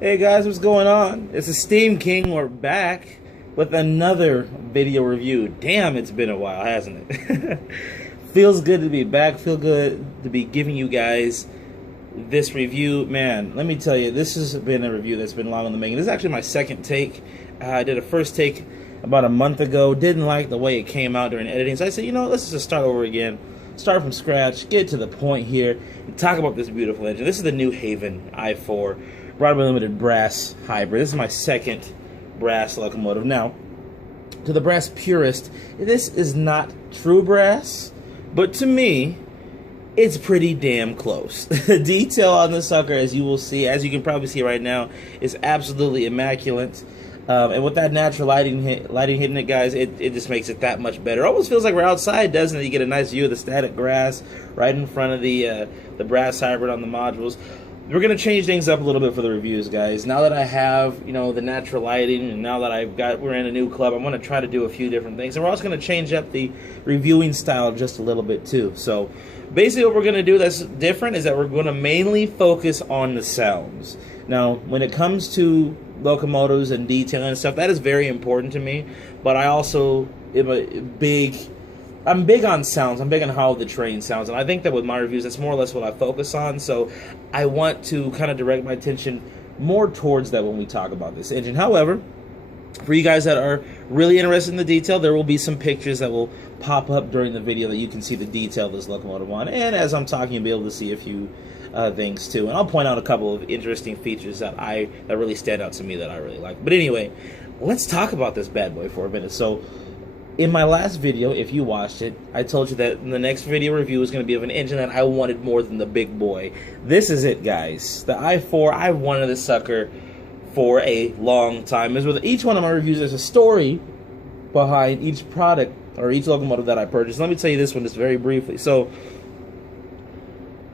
Hey guys, what's going on? It's the Steam King. We're back with another video review. Damn, it's been a while, hasn't it? Feels good to be back. Feel good to be giving you guys this review. Man, let me tell you, this has been a review that's been long in the making. This is actually my second take. I did a first take about a month ago. Didn't like the way it came out during editing, so I said, you know, let's just start over again. Start from scratch, get to the point here, and talk about this beautiful engine. This is the New Haven I-4 Broadway Limited brass hybrid. This is my second brass locomotive. Now, to the brass purist, this is not true brass, but to me, it's pretty damn close. The detail on this sucker, as you will see, as you can probably see right now, is absolutely immaculate. And with that natural lighting hitting it, guys, it just makes it that much better. It almost feels like we're outside, doesn't it? You get a nice view of the static grass right in front of the brass hybrid on the modules. We're going to change things up a little bit for the reviews, guys. Now that I have, you know, the natural lighting, and now that we're in a new club, I'm going to try to do a few different things. And we're also going to change up the reviewing style just a little bit, too. So, basically what we're going to do that's different is that we're going to mainly focus on the sounds. Now, when it comes to locomotives and detailing and stuff, that is very important to me. But I also am I'm big on sounds. I'm big on how the train sounds, and I think that with my reviews, that's more or less what I focus on. So I want to kind of direct my attention more towards that when we talk about this engine. However, for you guys that are really interested in the detail, there will be some pictures that will pop up during the video that you can see the detail of this locomotive on. And as I'm talking, you'll be able to see a few things too. And I'll point out a couple of interesting features that really stand out to me that I really like. But anyway, let's talk about this bad boy for a minute. So, in my last video, if you watched it, I told you that the next video review is going to be of an engine that I wanted more than the big boy. This is it, guys. The I-4, I wanted this sucker for a long time. As with each one of my reviews, there's a story behind each product or each locomotive that I purchased. Let me tell you this one just very briefly. So,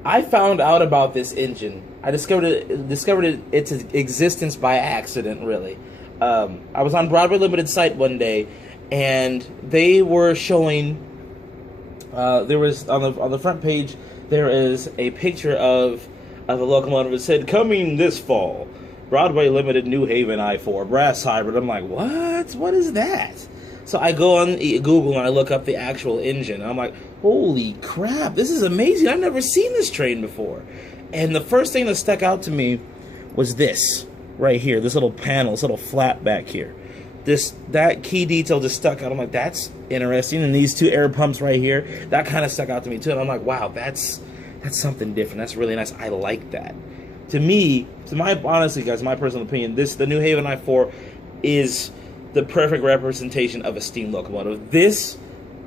I found out about this engine. I discovered its existence by accident, really. I was on Broadway Limited site one day, and they were showing. There was on the front page. There is a picture of a locomotive that said "Coming this fall, Broadway Limited New Haven I-4 brass hybrid." I'm like, what? What is that? So I go on Google and I look up the actual engine. And I'm like, holy crap! This is amazing. I've never seen this train before. And the first thing that stuck out to me was this right here. This little panel, this little flap back here. That key detail just stuck out. I'm like, that's interesting. And these two air pumps right here, that kind of stuck out to me too. And I'm like, wow, that's something different. That's really nice. I like that. To me, honestly, guys, my personal opinion, the New Haven I-4 is the perfect representation of a steam locomotive. This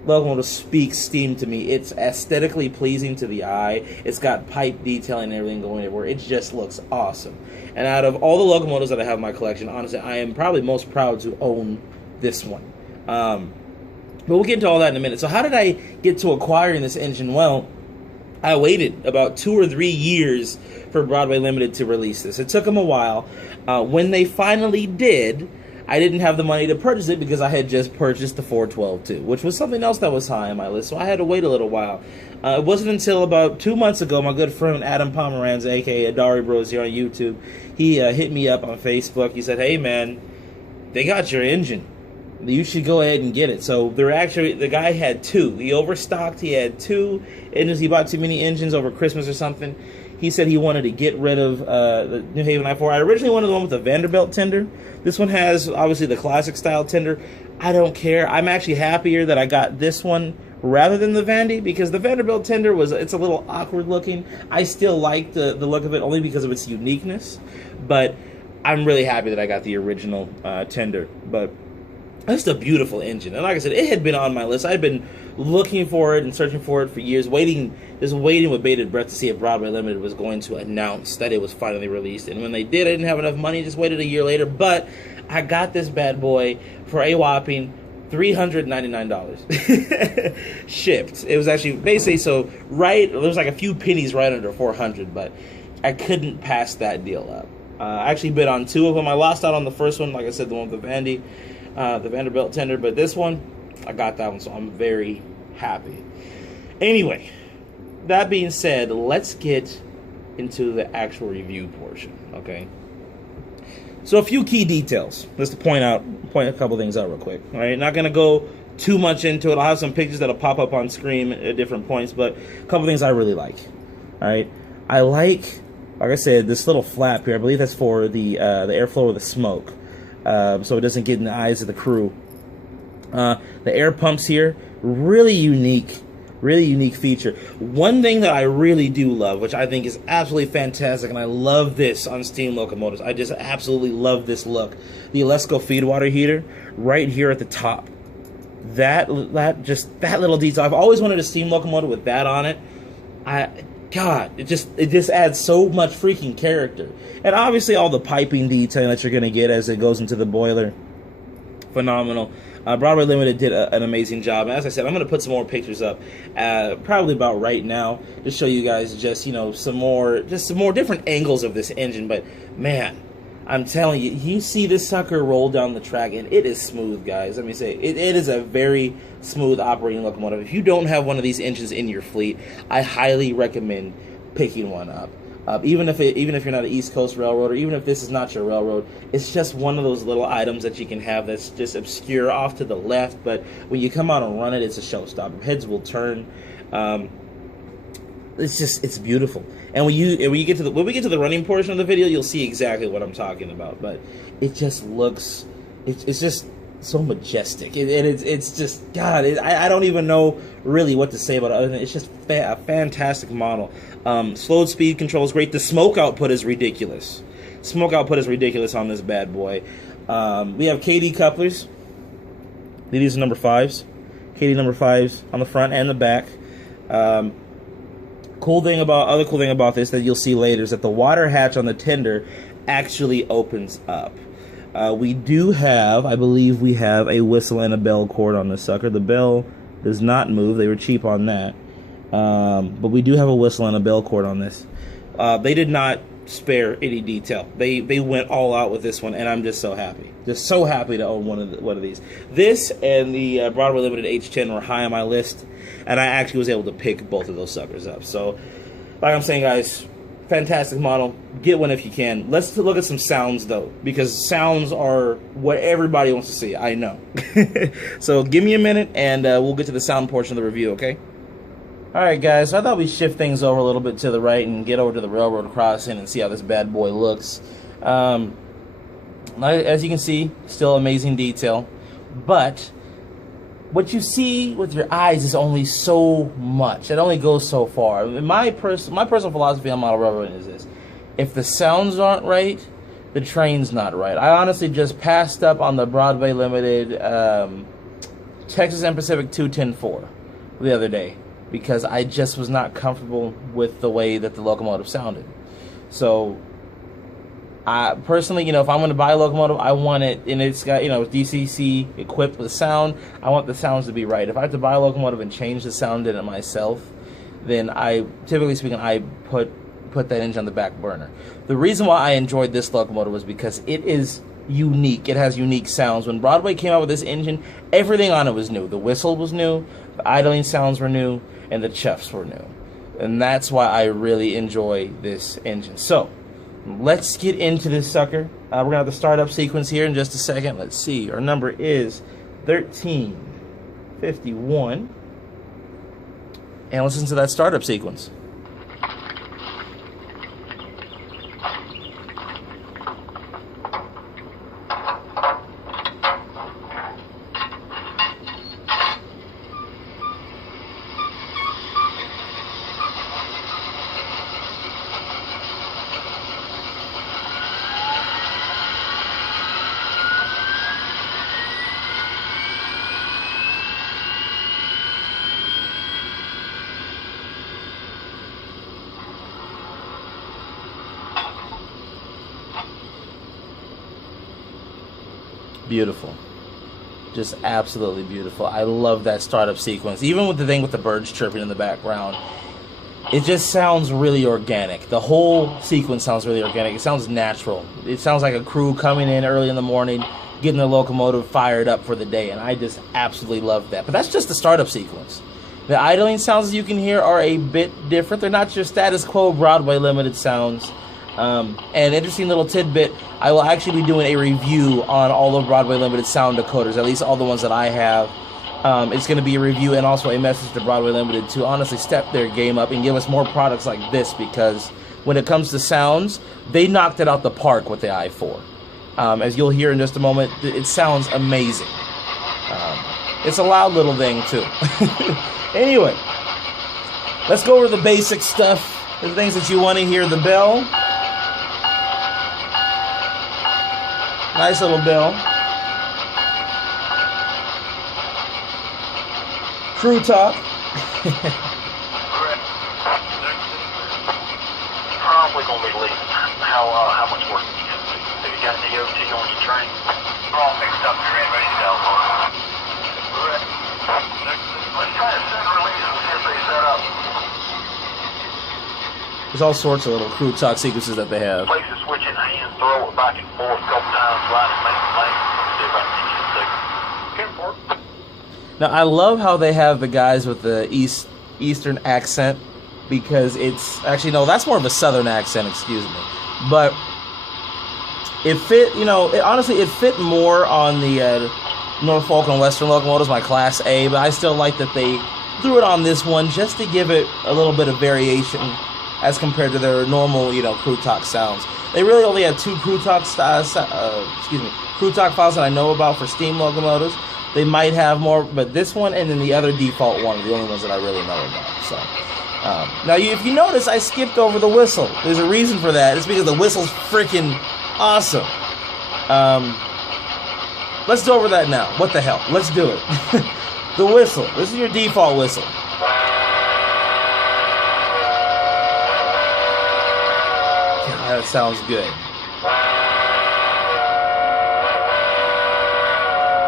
locomotive speaks steam to me. It's aesthetically pleasing to the eye. It's got pipe detailing and everything going everywhere. It just looks awesome. And out of all the locomotives that I have in my collection, honestly, I am probably most proud to own this one. But we'll get into all that in a minute. So how did I get to acquiring this engine? Well, I waited about 2 or 3 years for Broadway Limited to release this. It took them a while. When they finally did, I didn't have the money to purchase it because I had just purchased the 412 too, which was something else that was high on my list, so I had to wait a little while. It wasn't until about 2 months ago, my good friend Adam Pomeranz, aka Adari Bros here on YouTube, he hit me up on Facebook. He said, hey man, they got your engine. You should go ahead and get it. So the guy had 2. He overstocked. He had 2 engines. He bought too many engines over Christmas or something. He said he wanted to get rid of the New Haven I-4. I originally wanted the one with the Vanderbilt tender. This one has, obviously, the classic style tender. I don't care. I'm actually happier that I got this one rather than the Vandy, because the Vanderbilt tender it's a little awkward looking. I still like the look of it only because of its uniqueness, but I'm really happy that I got the original tender. But that's a beautiful engine, and like I said, it had been on my list. I'd been looking for it and searching for it for years, just waiting with bated breath to see if Broadway Limited was going to announce that it was finally released. And when they did, I didn't have enough money, just waited a year later, but I got this bad boy for a whopping $399 shipped. It was actually basically there was like a few pennies right under $400, but I couldn't pass that deal up. I actually bid on 2 of them. I lost out on the first one, like I said, the one with the Vanderbilt tender, but this one, I got that one, so I'm very happy. Anyway, that being said, let's get into the actual review portion, okay? So a few key details, just to point a couple things out real quick. All right, not gonna go too much into it. I'll have some pictures that'll pop up on screen at different points, but a couple things I really like. All right, I like I said, this little flap here. I believe that's for the airflow of the smoke, so it doesn't get in the eyes of the crew. The air pumps here, really unique feature. One thing that I really do love, which I think is absolutely fantastic, and I love this on steam locomotives, I just absolutely love this look. The Alesco feed water heater right here at the top. That little detail. I've always wanted a steam locomotive with that on it. God, it just adds so much freaking character. And obviously all the piping detail that you're gonna get as it goes into the boiler, phenomenal. Broadway Limited did an amazing job. And as I said, I'm going to put some more pictures up, probably about right now, to show you guys just, you know, some more different angles of this engine. But man, I'm telling you, you see this sucker roll down the track, and it is smooth, guys. Let me say, it is a very smooth operating locomotive. If you don't have one of these engines in your fleet, I highly recommend picking one up. Even if you're not an East Coast railroad, or even if this is not your railroad, it's just one of those little items that you can have that's just obscure off to the left, but when you come out and run it, it's a showstopper. Heads will turn. It's beautiful. And when we get to the running portion of the video, you'll see exactly what I'm talking about. But it just looks, it's just so majestic. It's just, God, I don't even know really what to say about it other than it's just a fantastic model. Slowed speed control is great. The smoke output is ridiculous. Smoke output is ridiculous on this bad boy. We have KD couplers. These are number 5s. KD number 5s on the front and the back. Other cool thing about this that you'll see later is that the water hatch on the tender actually opens up. We do have, I believe we have a whistle and a bell cord on this sucker. The bell does not move. They were cheap on that. But we do have a whistle and a bell cord on this. They did not spare any detail. They went all out with this one, and I'm just so happy. Just so happy to own one of these. This and the Broadway Limited H10 were high on my list, and I actually was able to pick both of those suckers up. So, like I'm saying, guys, fantastic model. Get one if you can. Let's look at some sounds, though, because sounds are what everybody wants to see. I know. So give me a minute, and we'll get to the sound portion of the review, okay? Alright, guys, so I thought we'd shift things over a little bit to the right and get over to the railroad crossing and see how this bad boy looks. As you can see, still amazing detail, but what you see with your eyes is only so much. It only goes so far. My personal philosophy on model railroading is this: if the sounds aren't right, the train's not right. I honestly just passed up on the Broadway Limited Texas and Pacific 210-4 the other day because I just was not comfortable with the way that the locomotive sounded. So I personally, you know, if I'm going to buy a locomotive, I want it, and it's got, you know, DCC equipped with sound. I want the sounds to be right. If I have to buy a locomotive and change the sound in it myself, then typically speaking, I put that engine on the back burner. The reason why I enjoyed this locomotive was because it is unique. It has unique sounds. When Broadway came out with this engine, everything on it was new. The whistle was new, the idling sounds were new, and the chuffs were new. And that's why I really enjoy this engine. So let's get into this sucker. We're going to have the startup sequence here in just a second. Let's see. Our number is 1351. And listen to that startup sequence. Beautiful. Just absolutely beautiful. I love that startup sequence. Even with the thing with the birds chirping in the background, it just sounds really organic. The whole sequence sounds really organic. It sounds natural. It sounds like a crew coming in early in the morning, getting their locomotive fired up for the day, and I just absolutely love that. But that's just the startup sequence. The idling sounds you can hear are a bit different. They're not your status quo Broadway Limited sounds. And interesting little tidbit, I will actually be doing a review on all of Broadway Limited sound decoders, at least all the ones that I have. It's going to be a review and also a message to Broadway Limited to honestly step their game up and give us more products like this, because when it comes to sounds, they knocked it out the park with the I-4. As you'll hear in just a moment, it sounds amazing. It's a loud little thing too. Anyway, let's go over the basic stuff, the things that you want to hear. The bell. Nice little bell. Crew talk. Probably gonna be leaving. How much work do you have to do? Have you got any OT on your train? We're all fixed up here and ready to go. Let's try to send a release and see if they set up. There's all sorts of little crew talk sequences that they have. Place is switching hands, throw it back and forth a couple times, right and make the lane. See if I can get you a signal. Now, I love how they have the guys with the Eastern accent, because it's actually, no, that's more of a Southern accent, excuse me. But it fit, you know, honestly, it fit more on the Norfolk and Western locomotives, my Class A, but I still like that they threw it on this one just to give it a little bit of variation as compared to their normal, you know, crew talk sounds. They really only have two crew talk crew talk files that I know about for steam locomotives. They might have more, but this one and then the other default one are the only ones that I really know about. So now, if you notice, I skipped over the whistle. There's a reason for that. It's because the whistle's freaking awesome. Let's go over that now. What the hell? Let's do it. The whistle. This is your default whistle. God, that sounds good.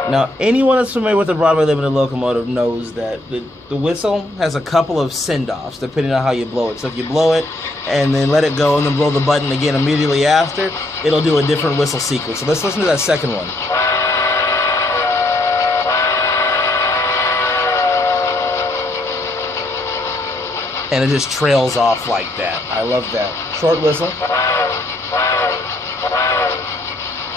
Now, anyone that's familiar with the Broadway Limited locomotive knows that the whistle has a couple of send-offs, depending on how you blow it. So if you blow it and then let it go and then blow the button again immediately after, it'll do a different whistle sequence. So let's listen to that second one. And it just trails off like that. I love that. Short whistle.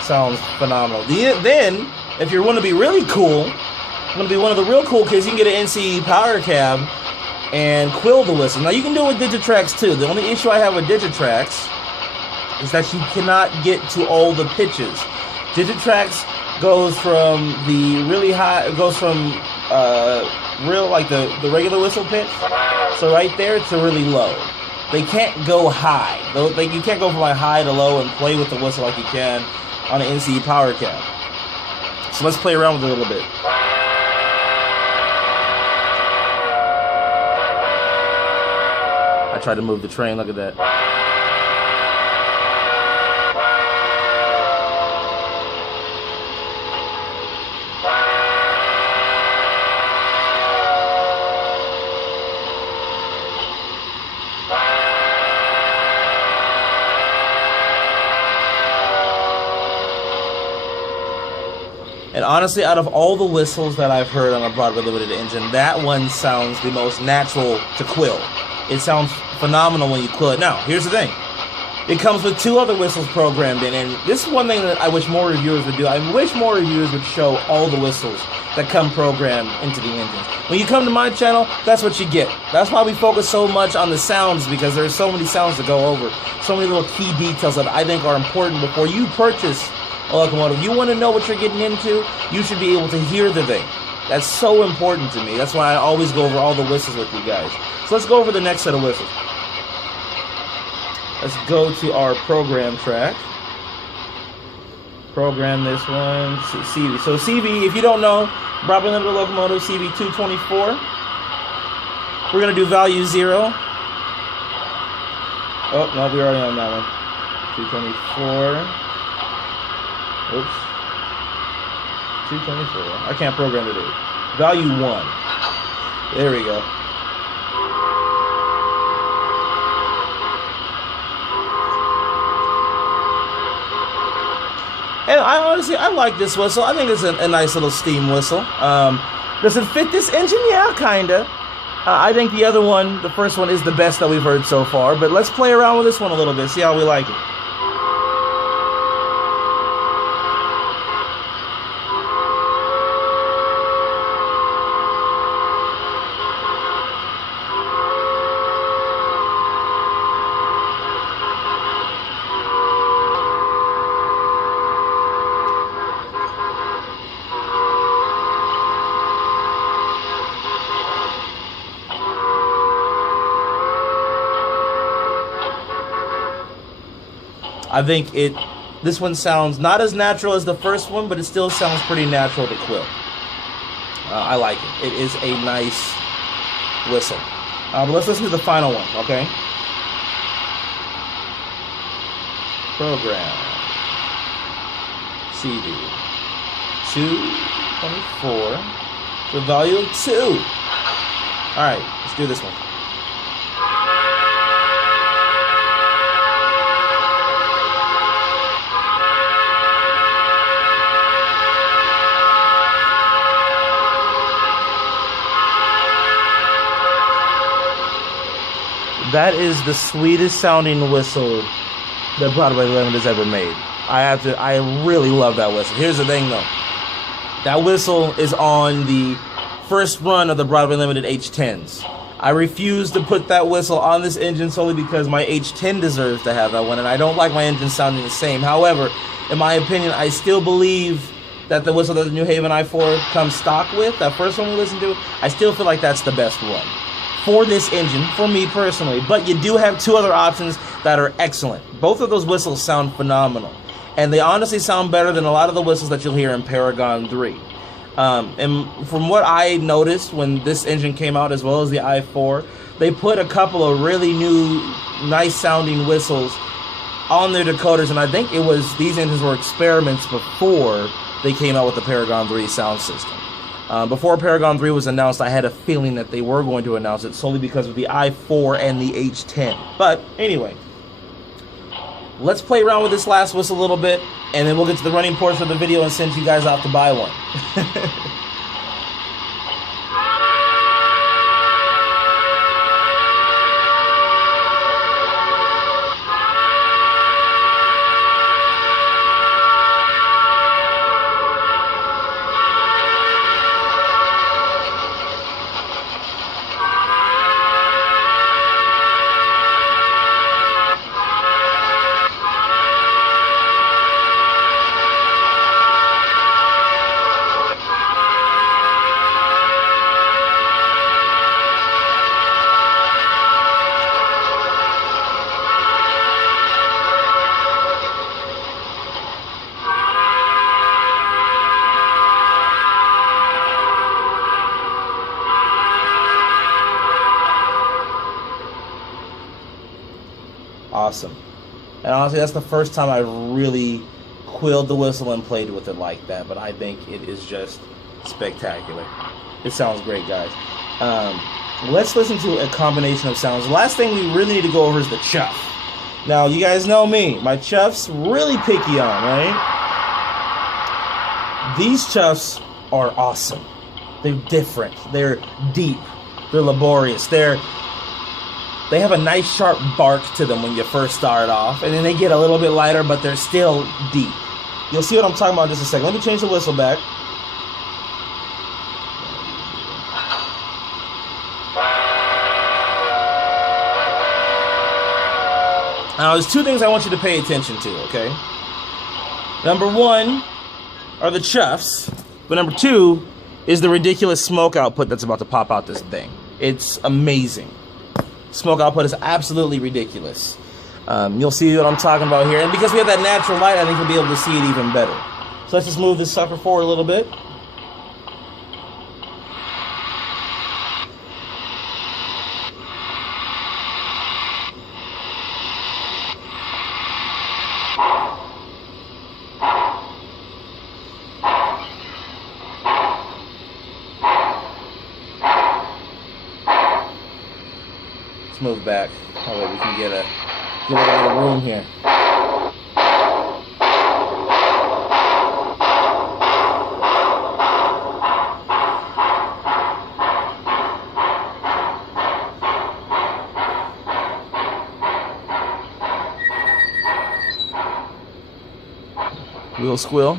Sounds phenomenal. Then, if you want to be really cool, I'm going to be one of the real cool kids, you can get an NCE power cab and quill the whistle. Now, you can do it with Digitrax too. The only issue I have with Digitrax is that you cannot get to all the pitches. Digitrax goes from the really high, it goes from real, like the regular whistle pitch, so right there to really low. They can't go high. You can't go from like high to low and play with the whistle like you can on an NCE power cab. So let's play around with it a little bit. I tried to move the train, look at that. And honestly, out of all the whistles that I've heard on a Broadway Limited engine, that one sounds the most natural to quill. It sounds phenomenal when you quill it. Now, here's the thing. It comes with two other whistles programmed in, and this is one thing that I wish more reviewers would do. I wish more reviewers would show all the whistles that come programmed into the engines. When you come to my channel, that's what you get. That's why we focus so much on the sounds, because there's so many sounds to go over. So many little key details that I think are important before you purchase a locomotive. You want to know what you're getting into, you should be able to hear the thing. That's so important to me. That's why I always go over all the whistles with you guys. So let's go over the next set of whistles. Let's go to our program track. Program this one, CV. So CV, if you don't know, Broadway Limited locomotive CV 224. We're going to do value 0. Oh, no, we're already on that one. 224. Oops. 224. I can't program it. Value 1. There we go. And I like this whistle. I think it's a nice little steam whistle. Does it fit this engine? Yeah, kinda. I think the other one, the first one, is the best that we've heard so far. But let's play around with this one a little bit, see how we like it. I think this one sounds not as natural as the first one, but it still sounds pretty natural to Quill. I like it. It is a nice whistle. But let's listen to the final one, okay? Program. CD. 224. The value of 2. Alright, let's do this one. That is the sweetest sounding whistle that Broadway Limited has ever made. I really love that whistle. Here's the thing though. That whistle is on the first run of the Broadway Limited H10s. I refuse to put that whistle on this engine solely because my H10 deserves to have that one, and I don't like my engine sounding the same. However, in my opinion, I still believe that the whistle that the New Haven I-4 comes stock with, that first one we listened to, I still feel like that's the best one for this engine, for me personally. But you do have two other options that are excellent. Both of those whistles sound phenomenal, and they honestly sound better than a lot of the whistles that you'll hear in Paragon 3. And from what I noticed when this engine came out, as well as the I-4, they put a couple of really new, nice sounding whistles on their decoders, and I think these engines were experiments before they came out with the Paragon 3 sound system. Before Paragon 3 was announced, I had a feeling that they were going to announce it solely because of the I-4 and the H10. But anyway, let's play around with this last whistle a little bit, and then we'll get to the running portion of the video and send you guys out to buy one. Awesome. And honestly, that's the first time I really quilled the whistle and played with it like that, but I think it is just spectacular. It sounds great, guys. Let's listen to a combination of sounds. The last thing we really need to go over is the chuff. Now, you guys know me. My chuff's really picky on, right? These chuffs are awesome. They're different. They're deep. They're laborious. They have a nice sharp bark to them when you first start off, and then they get a little bit lighter, but they're still deep. You'll see what I'm talking about in just a second. Let me change the whistle back. Now, there's two things I want you to pay attention to, okay? Number one are the chuffs, but number two is the ridiculous smoke output that's about to pop out this thing. It's amazing. Smoke output is absolutely ridiculous. You'll see what I'm talking about here. And because we have that natural light, I think you'll be able to see it even better. So let's just move this sucker forward a little bit. Let's move back. That way we can get a little room here. Wheel squeal.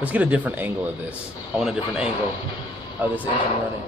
Let's get a different angle of this. I want a different angle of this engine running.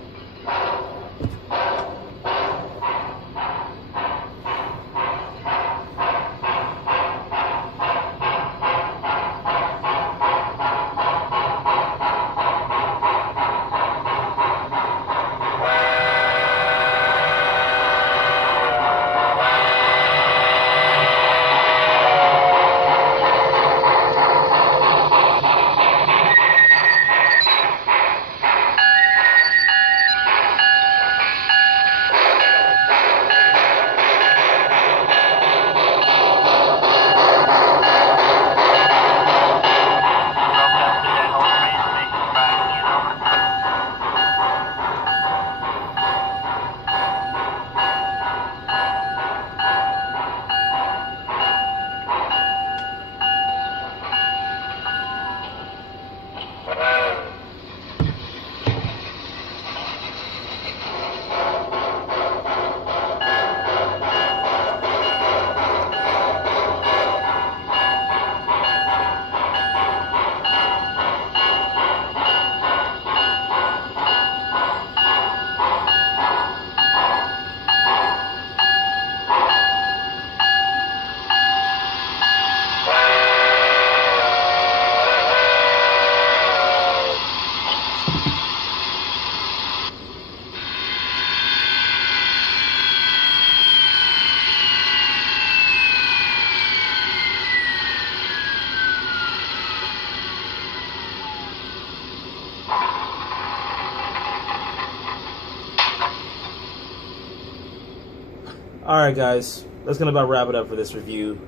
Alright guys, that's going to about wrap it up for this review.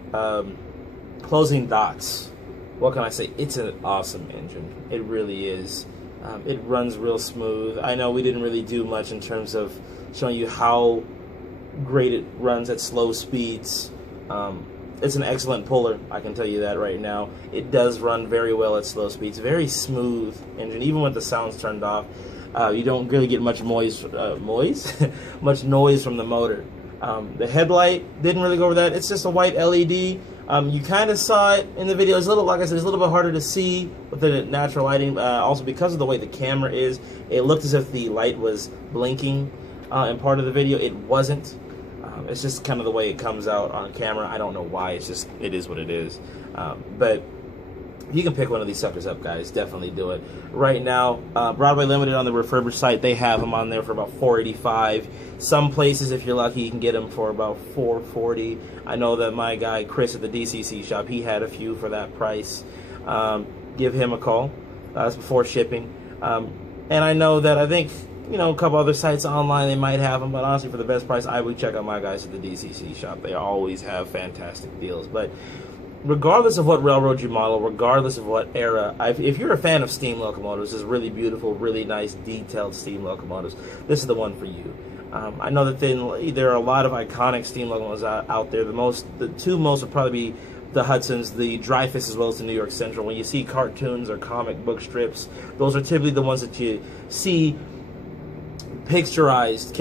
Closing thoughts. What can I say? It's an awesome engine. It really is. It runs real smooth. I know we didn't really do much in terms of showing you how great it runs at slow speeds. It's an excellent puller, I can tell you that right now. It does run very well at slow speeds. Very smooth engine, even with the sounds turned off. You don't really get much much noise from the motor. The headlight, didn't really go over that. It's just a white LED. You kind of saw it in the video. It's a little, like I said, it's a little bit harder to see with the natural lighting. Also, because of the way the camera is, it looked as if the light was blinking in part of the video. It wasn't. It's just kind of the way it comes out on camera. I don't know why. It's just, it is what it is. But you can pick one of these suckers up, guys. Definitely do it. Right now, Broadway Limited on the refurbished site, they have them on there for about $485. Some places, if you're lucky, you can get them for about $440. I know that my guy Chris at the DCC shop, he had a few for that price. Give him a call. That's before shipping. And I know that I think, you know, a couple other sites online, they might have them, but honestly, for the best price, I would check out my guys at the DCC shop. They always have fantastic deals. But regardless of what railroad you model, regardless of what era, if you're a fan of steam locomotives, this is really beautiful, really nice, detailed steam locomotives, this is the one for you. I know that there are a lot of iconic steam locomotives out there. The two most would probably be the Hudsons, the Dreyfus, as well as the New York Central. When you see cartoons or comic book strips, those are typically the ones that you see picturized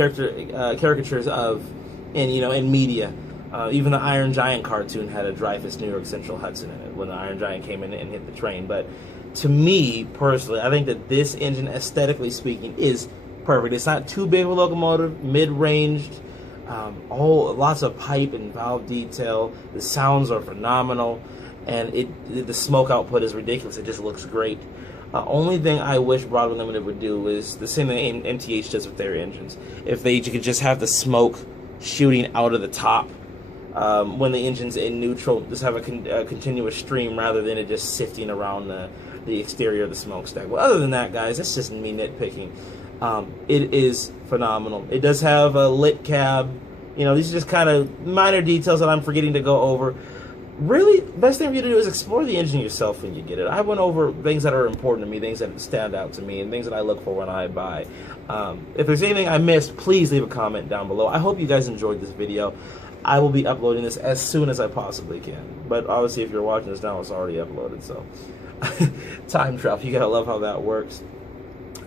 caricatures of in media. Even the Iron Giant cartoon had a Dreyfus New York Central Hudson in it when the Iron Giant came in and hit the train. But to me, personally, I think that this engine, aesthetically speaking, is perfect. It's not too big of a locomotive, mid-ranged, lots of pipe and valve detail. The sounds are phenomenal, and the smoke output is ridiculous. It just looks great. Only thing I wish Broadway Limited would do is the same thing MTH does with their engines. If they could just have the smoke shooting out of the top when the engine's in neutral, just have a continuous stream rather than it just sifting around the exterior of the smokestack. Well, other than that, guys, that's just me nitpicking. It is phenomenal. It does have a lit cab. You know, these are just kind of minor details that I'm forgetting to go over. Really, best thing for you to do is explore the engine yourself when you get it. I went over things that are important to me, things that stand out to me, and things that I look for when I buy. If there's anything I missed, please leave a comment down below. I hope you guys enjoyed this video. I will be uploading this as soon as I possibly can. But obviously, if you're watching this now, it's already uploaded, so time travel. You gotta love how that works.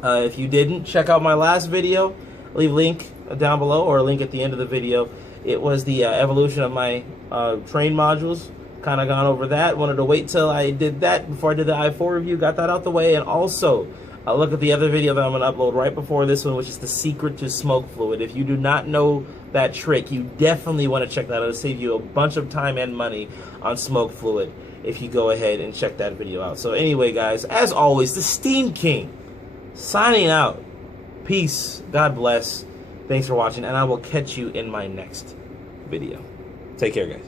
If you didn't, check out my last video. Leave a link down below or a link at the end of the video. It was the evolution of my train modules. Kind of gone over that. Wanted to wait till I did that before I did the I-4 review. Got that out the way. And also, look at the other video that I'm going to upload right before this one, which is the secret to smoke fluid. If you do not know that trick, you definitely want to check that out. It'll save you a bunch of time and money on smoke fluid if you go ahead and check that video out. So anyway, guys, as always, the Steam King signing out. Peace. God bless. Thanks for watching, and I will catch you in my next video. Take care, guys.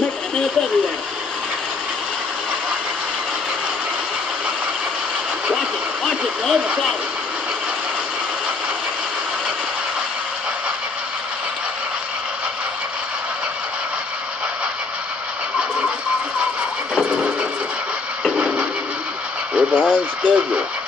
Making a mess everywhere. Watch it, no overcrowded. We're behind schedule.